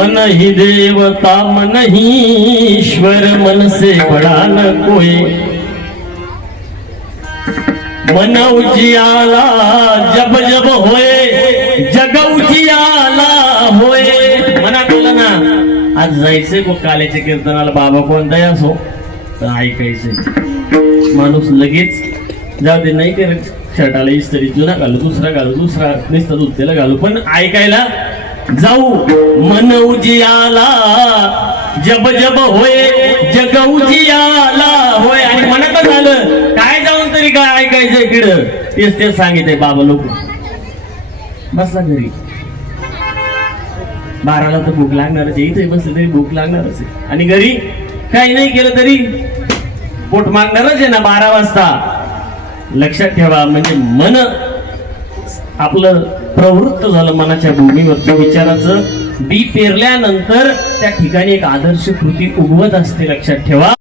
मन ही देवता मन ही ईश्वर, मन से बड़ा न कोई। मन उजियाला जब जब होए, जग उजियाला होए। मनात आलं ना आज जायचंय को काल्याच्या कीर्तनाला, बाबा कोणताही असो तर ऐकायचंय। माणूस लगेच जाऊ दे नाही करत, शर्टाला इस्त्री जुना घालू, दुसरा घालू, दुसरा नुसतं दुसऱ्याला घालू, पण ऐकायला जाऊ। मन उजियाला जब जब होय, जग उजियाला होय। आणि मनात झालं काय जाऊन तरी काय ऐकायचंय किड, तेच तेच सांगितलंय बाबा लोक। बसला घरी 12ला तर भूक लागणारच आहे, इथे बसलं तरी भूक लागणारच आहे, आणि घरी काही नाही केलं तरी पोट मागणारच आहे ना 12 वाजता। लक्षात ठेवा, म्हणजे मन आपलं प्रवृत्त झालं मनाच्या भूमीवरती, विचाराचं बी पेरल्यानंतर त्या ठिकाणी एक आदर्श कृती उगवत असते, लक्षात ठेवा।